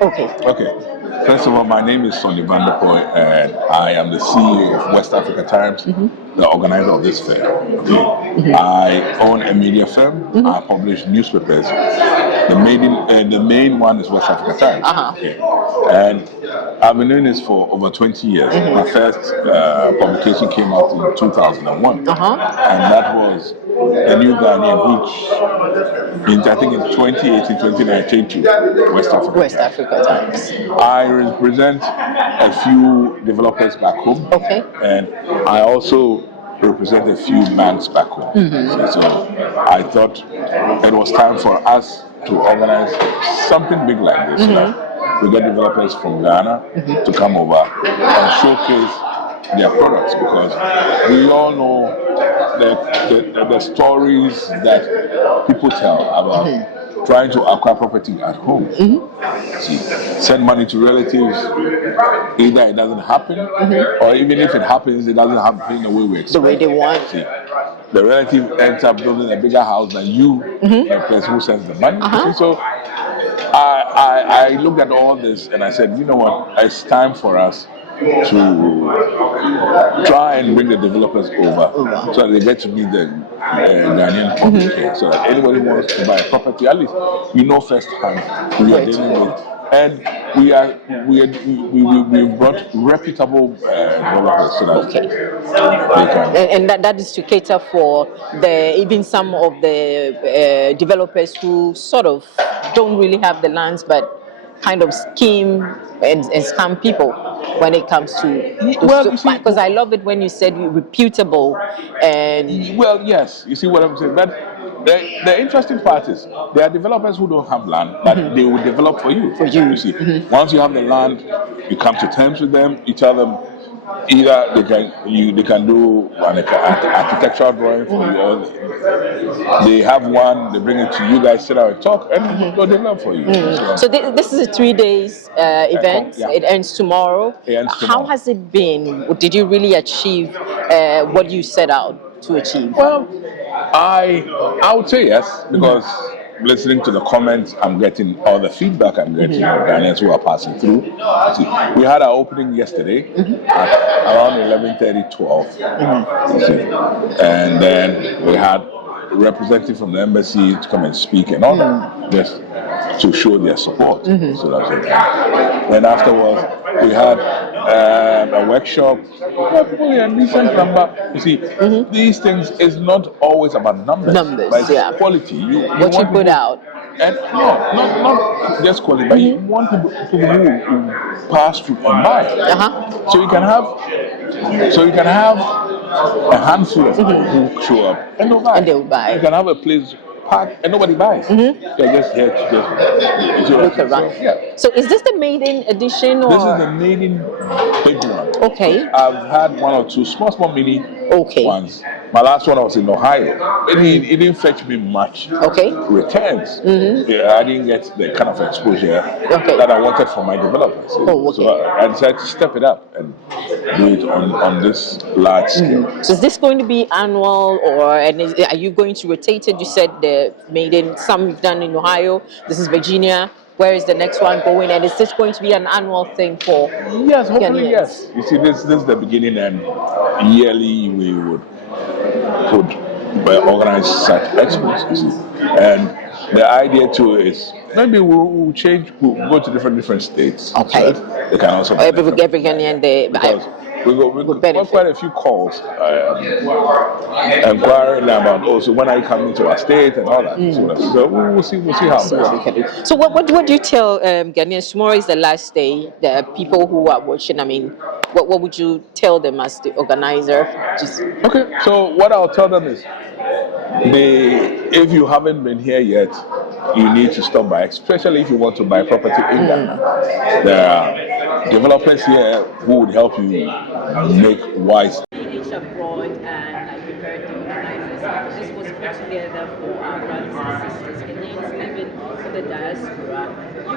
Okay. Okay. First of all, my name is Sonny Vanderpoy, and I am the CEO of West Africa Times, the organizer of this fair. Okay. I own a media firm. I publish newspapers. The main one is West Africa Times. Okay. And I've been doing this for over 20 years. My first publication came out in 2001, and that was a new Ghanaian, which I think in 2018, 2019 to West Africa. West Africa Times. I represent a few developers back home, Okay. and I also represent a few banks back home. So I thought it was time for us to organize something big like this. So that we get developers from Ghana to come over and showcase their products, because we all know the stories that people tell about trying to acquire property at home. See, send money to relatives, either it doesn't happen, or even if it happens, it doesn't happen the way we expect. The way they want. See, the relative ends up building a bigger house than you, the person who sends the money. See, so I looked at all this and I said, you know what, it's time for us to try and bring the developers over so that they get to meet the Ghanaian public here. So that anybody who wants to buy a property, at least you know firsthand who you're dealing with. And we've brought reputable developers so that they can. And that is to cater for even some of the developers who sort of don't really have the lands, but kind of scheme and scam people when it comes to because I love it when you said reputable and well, yes, you see what I'm saying. But the interesting part is there are developers who don't have land, but they will develop for you. You see, once you have the land, you come to terms with them. You tell them either they can do an architectural drawing for you, or they have one, they bring it to you guys, sit down and talk, and they'll develop for you. So this is a 3 days event. Yeah. It ends tomorrow. How has it been? Did you really achieve what you set out to achieve? Well, I would say yes, because listening to the comments I'm getting, or the feedback I'm getting from Ghanaians who are passing through. See, we had our opening yesterday at around 11:30, 12. You see, and then we had a representative from the embassy to come and speak and all that, just to show their support. So that's it. Then afterwards, we had a workshop. Probably a decent number. You see, these things is not always about numbers, but it's quality. You what you put out. And no, not just quality, but you want people who pass through and buy. So you can have a handful of people who show up and they'll buy. You can have a place park and nobody buys. They're just here to just look around. So is this the maiden edition? Or? This is the maiden big one. Okay. I've had one or two small mini ones. My last one was in Ohio. It didn't fetch me much returns. I didn't get the kind of exposure that I wanted for my developers. So I decided to step it up and do it on this large scale. So is this going to be annual, or are you going to rotate it? You said the maiden, some you've done in Ohio. This is Virginia. Where is the next one going? And is this going to be an annual thing for? Yes, hopefully yes. You see, this is the beginning, and yearly we would organize such expos. You see, and the idea too is maybe we'll change. We'll go to different states. Okay. So they can also every Ghanaian day. We got quite a few calls inquiring about also when are you coming to our state and all that. So we'll see how we can do. So what do you tell Ghanaians? Tomorrow is the last day. The people who are watching, I mean, what would you tell them as the organizer? Okay, so what I'll tell them is, if you haven't been here yet, you need to stop by, especially if you want to buy property in Ghana. There are developers here who would help you make wise. Abroad, and I prepared the organizers. This was put together for our brothers and sisters, Ghanaians living in the diaspora.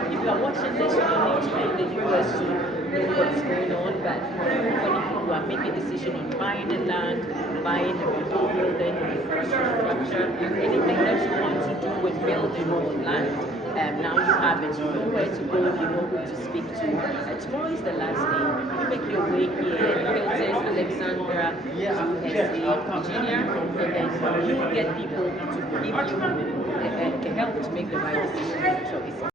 If you are watching this, you don't need to be in the US to know what's going on, but for people who are making a decision on buying a land, buying a building, infrastructure, anything that you want to do with building or land, Now you have it. You know where to go. You know who to speak to. Tomorrow is the last day. You make your way here, Hilton Alexandria, USA, Virginia, and then you get people to give you the help to make the right decision and choice.